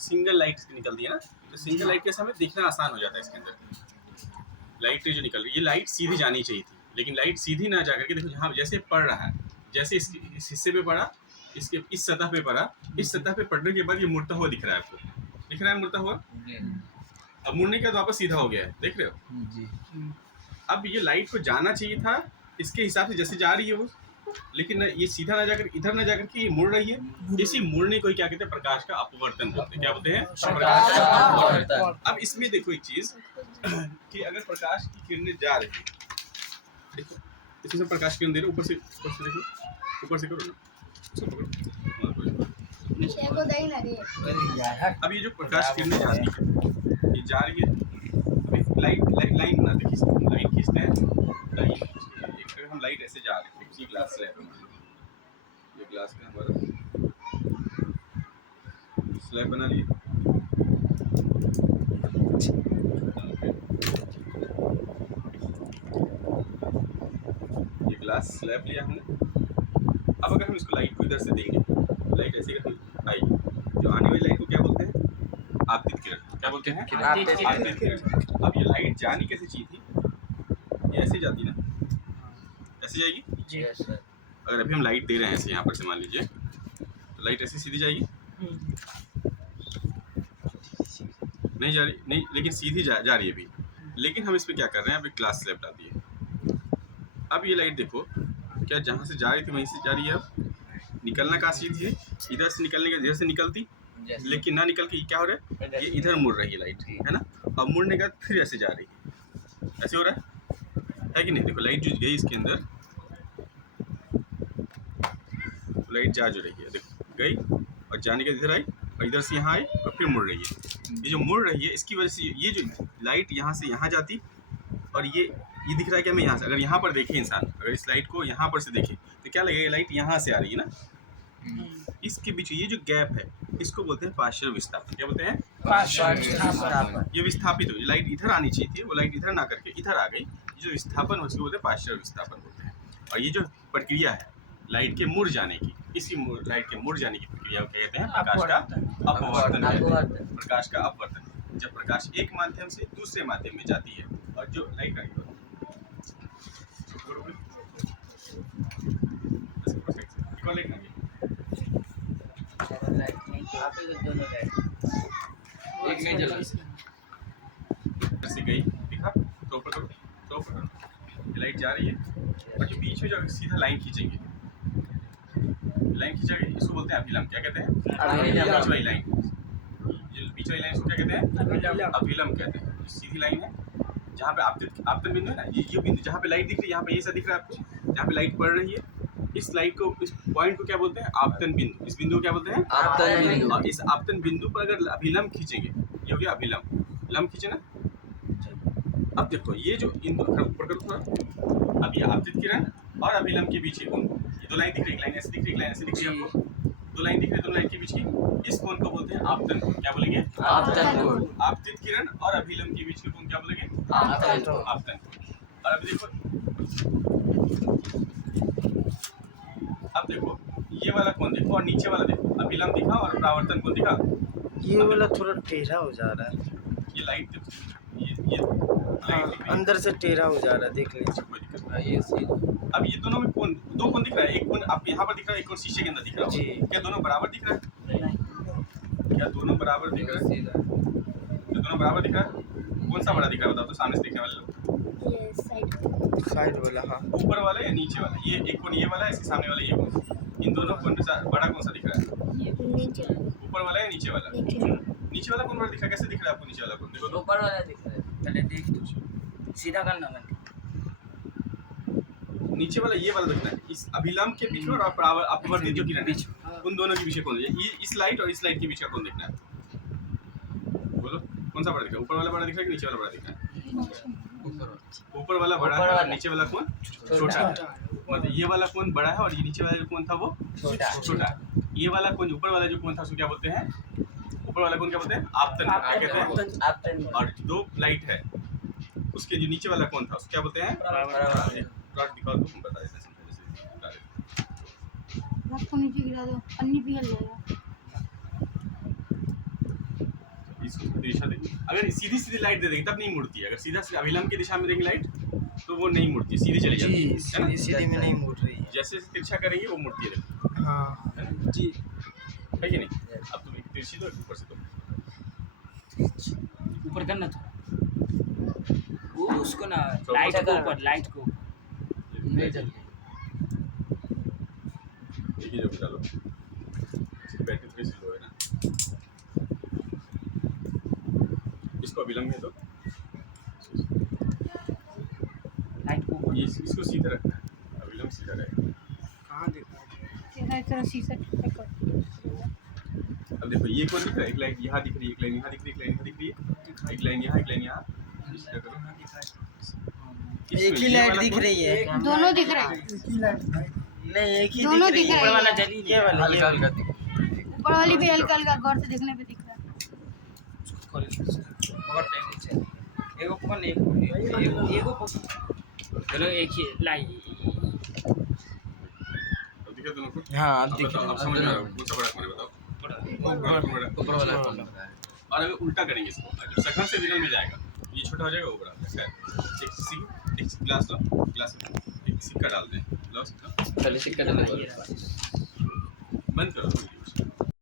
Single light निकलती है ना, तो सिंगल लाइट के समय देखना आसान हो जाता है। इसके अंदर लाइट जो निकल रही है, ये लाइट सीधी जानी चाहिए थी, लेकिन लाइट सीधी ना जा करके देखो यहाँ जैसे पड़ रहा है, जैसे इस हिस्से पे पड़ा, इसके इस सतह पे पड़ा, इस सतह पे पड़ने के बाद ये मुड़ता हुआ दिख रहा है। आपको दिख रहा है मुड़ता हुआ? अब मुड़ने के बाद वापस सीधा हो गया है, देख रहे हो जी। अब ये लाइट को जाना चाहिए था इसके हिसाब से जैसे जा रही है वो, लेकिन ये सीधा ना जाकर इधर ना जाकर के ये मुड़ रही है। इसी मुड़ने को क्या कहते हैं? प्रकाश का अपवर्तन बोलते हैं। क्या बोलते हैं? प्रकाश का अपवर्तन। अब इसमें देखो एक चीज कि अगर प्रकाश की किरणें जा रही है, देखो इसमें प्रकाश किरण दे रहे, ऊपर से देखो, ऊपर से करो ना, अब ये जो प्रकाश किरणें जाती है, ये जा रही है, अभी लाइन बना देखिए, लाइन खींचते हैं, हम लाइट ऐसे जा रहे हैं उसी ग्लास स्लैब में, ये ग्लास का हमारा स्लैब बना लिए, ये ग्लास स्लैब लिया हमने। अब अगर हम इसको लाइट को इधर से देंगे, लाइट ऐसे आएगी, जो आने वाली लाइट को क्या बोलते हैं? आपतित किरण। क्या बोलते हैं? आपतित किरण। अब ये लाइट जानी कैसे चाहिए थी? ये ऐसे जाती ना, ऐसे जाएगी जी सर। अगर अभी हम लाइट दे रहे हैं ऐसे यहाँ पर से, मान लीजिए तो लाइट ऐसे सीधी जाएगी, नहीं जा रही, नहीं, लेकिन सीधी जा रही है अभी। लेकिन हम इस पर क्या कर रहे हैं? अभी ग्लास स्लैब डाल दिए। अब ये लाइट देखो, क्या जहाँ से जा रही थी वहीं से जा रही है। अब निकलना कहाँ सीधी है? इधर से निकलने के, इधर से निकलती, लेकिन ना निकल के क्या हो रहा है? ये इधर मुड़ रही है लाइट, है ना। अब मुड़ने के बाद फिर ऐसे जा रही है, ऐसे हो रहा है कि नहीं? देखो लाइट जो गई इसके अंदर, लाइट जा जो रही है, देखो गई और जाने के इधर आई और इधर से यहाँ आई और फिर मुड़ रही है। ये जो मुड़ रही है इसकी वजह से ये जो लाइट यहाँ से यहाँ जाती, और ये दिख रहा है कि हमें यहाँ से, अगर यहाँ पर देखे इंसान, अगर इस लाइट को यहाँ पर से देखे तो क्या लगेगा? लाइट यहाँ से आ रही है ना, इसके बीच ये जो गैप है इसको बोलते हैं पार्शियल विस्थापन। क्या बोलते हैं? पार्शियल विस्थापन। ये विस्थापित हो, लाइट इधर आनी चाहिए थी, वो लाइट इधर ना करके इधर आ गई, ये जो विस्थापन हो उसको बोलते हैं पार्शियल विस्थापन बोलते हैं। और ये जो प्रक्रिया है लाइट के मुड़ जाने की, इसी लाइट के मुड़ जाने की प्रक्रिया को कहते हैं प्रकाश का अपवर्तन। प्रकाश का अपवर्तन, जब प्रकाश एक माध्यम से दूसरे माध्यम में जाती है, और जो लाइट का एक नहीं जला ऐसे गई, दिखा तो ऊपर करो, तो ऊपर करो, लाइट जा रही है और जो बीच में जो सीधा लाइन खींचेंगे, लाइन खींचेंगे, इसको बोलते हैं अभिलंब। क्या कहते हैं? बीच वाली लाइन, जो बीच वाली लाइन इसको क्या कहते हैं? अभिलंब कहते हैं। जो सीधी लाइन है जहाँ पे आपतन बिंदु है ना, ये बिंदु जहाँ पे लाइट दिख रही है, यहाँ पे ये सा दिख रहा है आपको, जहाँ पे लाइट पड़ रही है, इस लाइट को, इस पॉइंट को क्या बोलते हैं? आपतन बिंदु। इस बिंदु को क्या बोलते हैं? आपतन बिंदु। और इस आपतन बिंदु पर अगर अभिलंब खींचेंगे, ये हो गया अभिलंब, लंब खींचे ना। अब देखो ये जो इन ऊपर करो थोड़ा, अब ये आपतित किरण और अभिलंब के बीच कोण, ये दो लाइन दिख रही है, लाइन ऐसे दिख रही है, लाइन ऐसे दिख रही है आपको, दो लाइन दिख रही है, दो लाइन के बीच की, इस कोण को बोलते हैं आपतन कोण। क्या बोलेंगे? आपतन कोण। आपतित किरण और अभिलंब के बीच के कोण क्या बोलेंगे? आपतन कोण। आपतन कोण। और अभी देखो, अब देखो ये वाला कोण देखो और नीचे वाला देखो, अभिलंब दिखा और परावर्तन कोण दिखा। ये वाला थोड़ा टेढ़ा हो जा रहा है, ये लाइट ये अंदर से टेढ़ा हो जा रहा है, देख लीजिए। कोई दिक्कत नहीं है। अब ये दोनों में कोण, दो कोण दिख रहा है, एक कोण आप यहाँ पर दिख रहा है, एक कोण शीशे के अंदर दिख रहा है। क्या दोनों बराबर दिख रहा है? क्या दोनों बराबर दिख रहा है? तो दोनों बराबर दिख रहा है। कौन सा बड़ा दिख रहा है बताओ तो, सामने से दिखने वाले लोग? ये साइड वाला। हाँ, ऊपर वाला या नीचे वाला? ये एक कोण ये वाला है, इसके सामने वाला ये कोण, इन दोनों कोण में बड़ा कौन सा दिख रहा है? नीचे ऊपर वाला या नीचे वाला? नीचे वाला कौन बड़ा दिख रहा है? कैसे दिख रहा है आपको नीचे वाला कौन? देखो ऊपर वाला दिख रहा है, पहले देख दो, सीधा करना मत। नीचे वाला ये वाला दिख रहा है, इस अभिलंब के बीच में और अपवर्तित जो किरण है उन दोनों के बीच कौन है? ये इस लाइट और इस लाइट के बीच का कौन दिखना है? बोलो कौन सा बड़ा दिख रहा है? ऊपर वाला बड़ा दिख रहा है कि नीचे वाला बड़ा दिख रहा है? ऊपर वाला बड़ा है और नीचे वाला कौन छोटा है। मतलब ये वाला कौन बड़ा है और ये नीचे वाला जो कौन था वो छोटा। ये वाला कौन, ऊपर वाला जो कौन था उसको क्या बोलते हैं? ऊपर वाला कौन क्या बोलते हैं? आपतन। क्या कहते हैं? और दो लाइट है उसके जो नीचे वाला कौन था उसको क्या बोलते हैं? प्लॉट दिखाओ तो हम बता देते हैं। नीचे गिरा दो, पन्नी पिघल जाएगा। इसको दिशा देंगे, अगर सीधी सीधी लाइट दे देंगे तब नहीं मुड़ती है, अगर सीधा सीधा अभिलंब की दिशा में देंगे लाइट तो वो नहीं मुड़ती, सीधी चली जाती जी है ना? सीधी सीधी में नहीं मुड़ रही है। जैसे जैसे तिरछा करेंगे वो मुड़ती है, देखो, हाँ है ना? जी। है कि नहीं? अब तुम एक तिरछी दो, एक ऊपर से दो, ऊपर करना था वो उसको ना तो लाइट ऊपर को करना। ऊपर लाइट को नहीं चल एक ही जगह डालो, इसकी बैटरी थोड़ी सी लो है ना, इसको अभिलंब में दो, लाइट को ऊपर ये इसको सीधा रखना है, अभिलंब सीधा रहेगा। कहाँ दिखा हर तरह शीशा ठीक कर। अब देखो ये कौन दिख रहा है, एक लाइन यहाँ दिख रही है, एक लाइन यहाँ दिख रही है, एक लाइन यहाँ दिख रही है, एक लाइन यहाँ, एक लाइन यहाँ, इसका करो। एक ही ये लाइट वाला दिख कौन? रही है। दोनों दिख रहे हैं, नहीं एक ही दोनों दिख रही दिख रहे है। हैं। वाला जल ही ये वाला ये वाला। ऊपर वाली भी हल्का हल्का गौर से देखने पे दिख रहा है। पकड़ देंगे चल एगो पकड़ एगो पकड़ चलो एक ही लाई अब दिखा दोनों को? हाँ अब अब दिख बताओ, अब समझ में आ रहा है, कौन सा बड़ा मैंने बताओ, ऊपर वाला और अगर उल्टा करेंगे इसको, जब सखन से विरल में जाएगा ये छोटा हो जाएगा, वो बड़ा हो जाएगा। एक ग्लास लो, ग्लास में एक सिक्का डाल दें, लो सिक्का, चलो सिक्का डाल बंद करो।